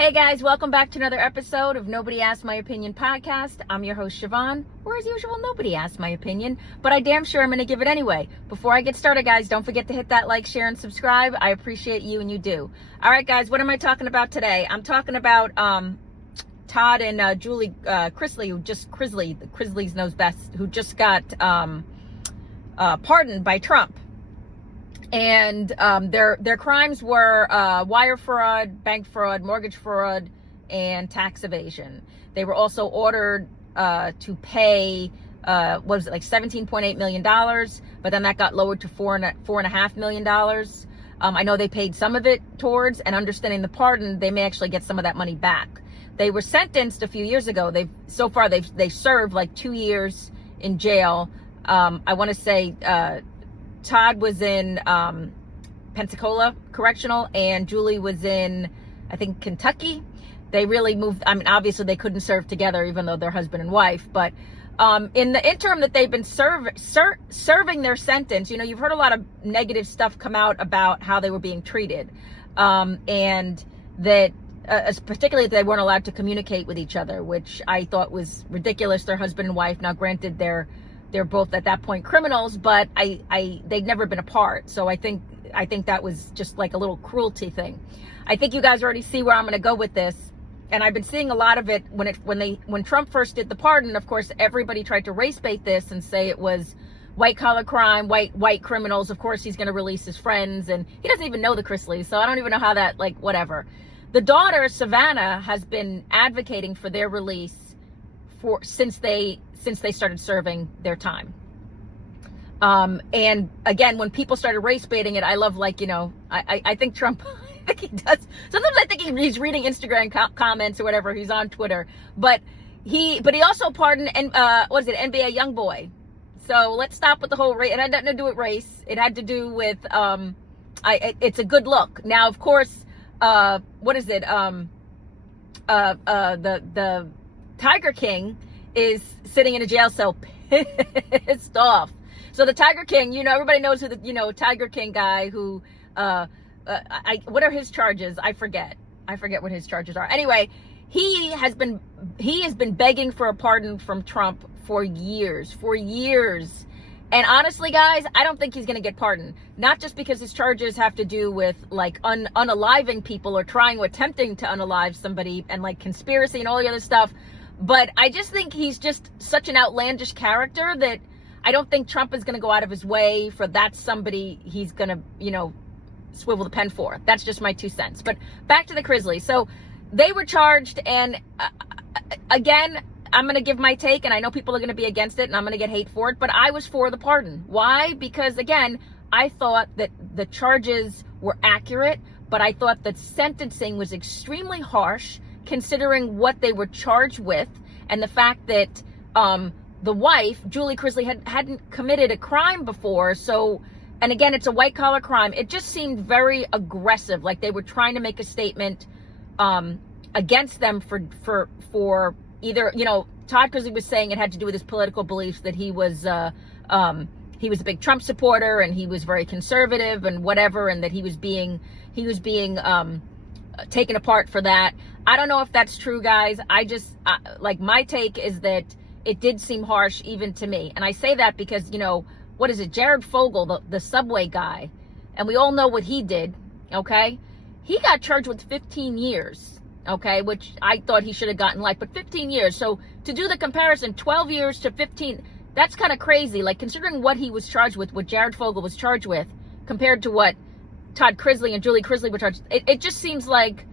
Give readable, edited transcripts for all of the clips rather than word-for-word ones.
Hey guys, welcome back to another episode of Nobody Asked My Opinion podcast. I'm your host, Siobhan, or as usual, nobody asked my opinion, but I damn sure I'm going to give it anyway. Before I get started, guys, don't forget to hit that like, share, and subscribe. I appreciate you and you do. All right, guys, what am I talking about today? I'm talking about Todd and Chrisley, Chrisley's knows best, who just got pardoned by Trump. And their crimes were wire fraud, bank fraud, mortgage fraud, and tax evasion. They were also ordered to pay, what was it, like $17.8 million, but then that got lowered to $4.5 million. I know they paid some of it towards, and understanding the pardon, they may actually get some of that money back. They were sentenced a few years ago. They've served like 2 years in jail. I want to say Todd was in Pensacola Correctional, and Julie was in, I think, Kentucky. They really moved. I mean, obviously they couldn't serve together, even though they're husband and wife. But in the interim that they've been serving their sentence, you know, you've heard a lot of negative stuff come out about how they were being treated, and that particularly that they weren't allowed to communicate with each other, which I thought was ridiculous. They're husband and wife. Now, granted, they're both at that point criminals, but they've never been apart. So I think that was just like a little cruelty thing. I think you guys already see where I'm going to go with this. And I've been seeing a lot of it when Trump first did the pardon. Of course, everybody tried to race bait this and say it was white collar crime, white criminals. Of course, he's going to release his friends, and he doesn't even know the Chrisleys. So I don't even know how that, like, whatever. The daughter, Savannah, has been advocating for their release since they started serving their time. And again, when people started race baiting it, I love, like, you know, I think Trump, I think he does. Sometimes I think he's reading Instagram comments or whatever. He's on Twitter, but he also pardoned, what is it, NBA YoungBoy. So let's stop with the whole race. It had nothing to do with race. It had to do with, it's a good look. Now, of course, what is it? The Tiger King is sitting in a jail cell pissed off. So the Tiger King, you know, everybody knows who the, Tiger King guy who, what are his charges? I forget what his charges are. Anyway, he has been begging for a pardon from Trump for years. And honestly, guys, I don't think he's going to get pardoned. Not just because his charges have to do with, like, unaliving people or attempting to unalive somebody, and, like, conspiracy and all the other stuff. But I just think he's just such an outlandish character that I don't think Trump is going to go out of his way for that somebody he's going to, swivel the pen for. That's just my 2 cents. But back to the Chrisley. So they were charged, and again, I'm going to give my take, and I know people are going to be against it, and I'm going to get hate for it, but I was for the pardon. Why? Because, again, I thought that the charges were accurate, but I thought that sentencing was extremely harsh, considering what they were charged with, and the fact that the wife, Julie Chrisley, hadn't committed a crime before. So, and again, it's a white collar crime. It just seemed very aggressive, like they were trying to make a statement against them for either, Todd Chrisley was saying it had to do with his political beliefs, that he was a big Trump supporter and he was very conservative and whatever, and that he was being taken apart for that. I don't know if that's true, guys. My take is that it did seem harsh even to me. And I say that because, what is it? Jared Fogle, the Subway guy, and we all know what he did, okay? He got charged with 15 years, okay, which I thought he should have gotten life, but 15 years. So to do the comparison, 12 years to 15, that's kind of crazy. Like, considering what he was charged with, what Jared Fogle was charged with, compared to what Todd Chrisley and Julie Chrisley were charged, it just seems like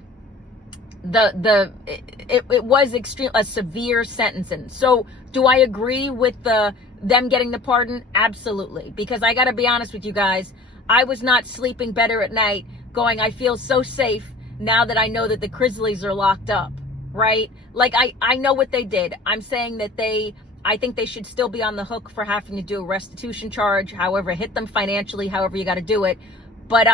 it was a severe sentencing. So do I agree with them getting the pardon? Absolutely. Because I got to be honest with you guys, I was not sleeping better at night going, I feel so safe now that I know that the Chrisleys are locked up, right? Like, I know what they did. I'm saying that I think they should still be on the hook for having to do a restitution charge, however, hit them financially, however you got to do it. But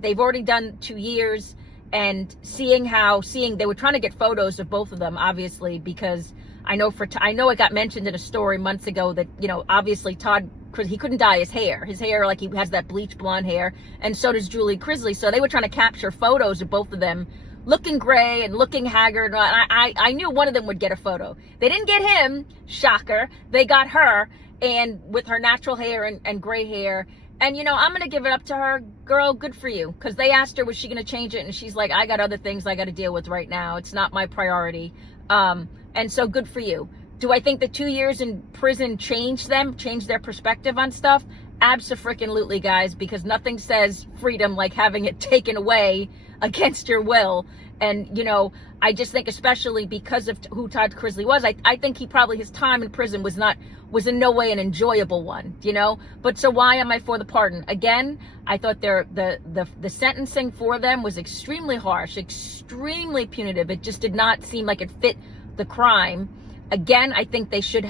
they've already done 2 years. And seeing they were trying to get photos of both of them, obviously, because I know it got mentioned in a story months ago that, obviously Todd, he couldn't dye his hair, like, he has that bleach blonde hair, and so does Julie Chrisley. So they were trying to capture photos of both of them looking gray and looking haggard. And I knew one of them would get a photo. They didn't get him, shocker. They got her, and with her natural hair and gray hair. And, you know, I'm going to give it up to her. Girl, good for you. Because they asked her, was she going to change it? And she's like, I got other things I got to deal with right now. It's not my priority. And so good for you. Do I think the 2 years in prison changed their perspective on stuff? Abso-freaking-lutely, guys, because nothing says freedom like having it taken away against your will. And, you know, I just think especially because of who Todd Chrisley was, I think his time in prison was in no way an enjoyable one, you know? But so why am I for the pardon? Again, I thought the sentencing for them was extremely harsh, extremely punitive. It just did not seem like it fit the crime. Again, I think they should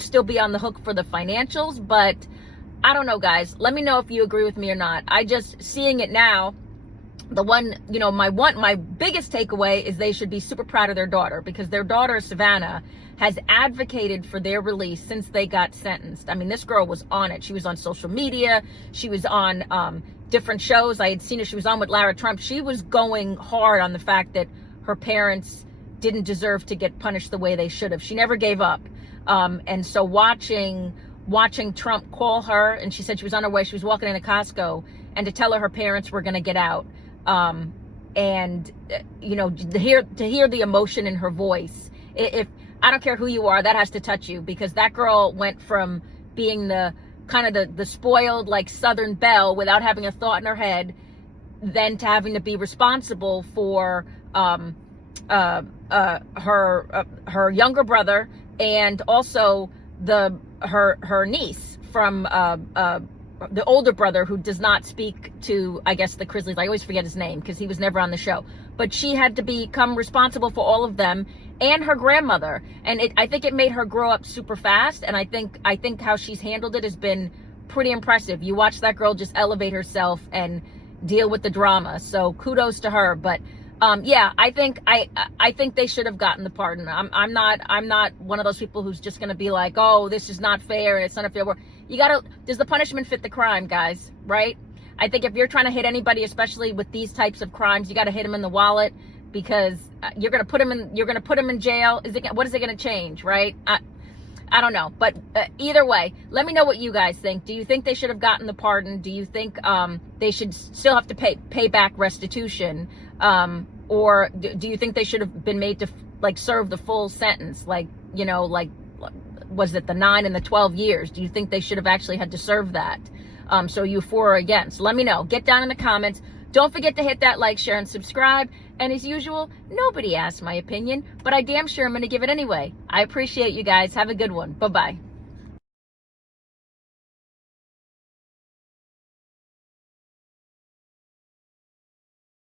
still be on the hook for the financials, but I don't know, guys. Let me know if you agree with me or not. I just, seeing it now, my biggest takeaway is they should be super proud of their daughter, because their daughter, Savannah, has advocated for their release since they got sentenced. I mean, this girl was on it. She was on social media. She was on different shows. I had seen her. She was on with Lara Trump. She was going hard on the fact that her parents didn't deserve to get punished the way they should have. She never gave up. And so watching Trump call her, and she said she was on her way, she was walking into Costco, and to tell her parents were going to get out. And you know, to hear the emotion in her voice, if I don't care who you are, that has to touch you, because that girl went from being the kind of the spoiled, like, Southern belle without having a thought in her head, then to having to be responsible for her younger brother, and also her niece from the older brother, who does not speak to, I guess, the Chrisleys. I always forget his name because he was never on the show. But she had to become responsible for all of them, and her grandmother. And I think it made her grow up super fast. And I think how she's handled it has been pretty impressive. You watch that girl just elevate herself and deal with the drama. So kudos to her. But yeah, I think they should have gotten the pardon. I'm not one of those people who's just going to be like, oh, this is not fair, it's not a fair work. Does the punishment fit the crime, guys? Right? I think if you're trying to hit anybody, especially with these types of crimes, you got to hit them in the wallet, because you're going to put them in jail. What is it going to change? Right? I don't know. But either way, let me know what you guys think. Do you think they should have gotten the pardon? Do you think they should still have to pay back restitution? Or do you think they should have been made to, like, serve the full sentence? Like, you know, like, was it the 9 and the 12 years? Do you think they should have actually had to serve that? So you for or against? Let me know. Get down in the comments. Don't forget to hit that like, share, and subscribe. And as usual, nobody asked my opinion, but I damn sure I'm going to give it anyway. I appreciate you guys. Have a good one. Bye-bye.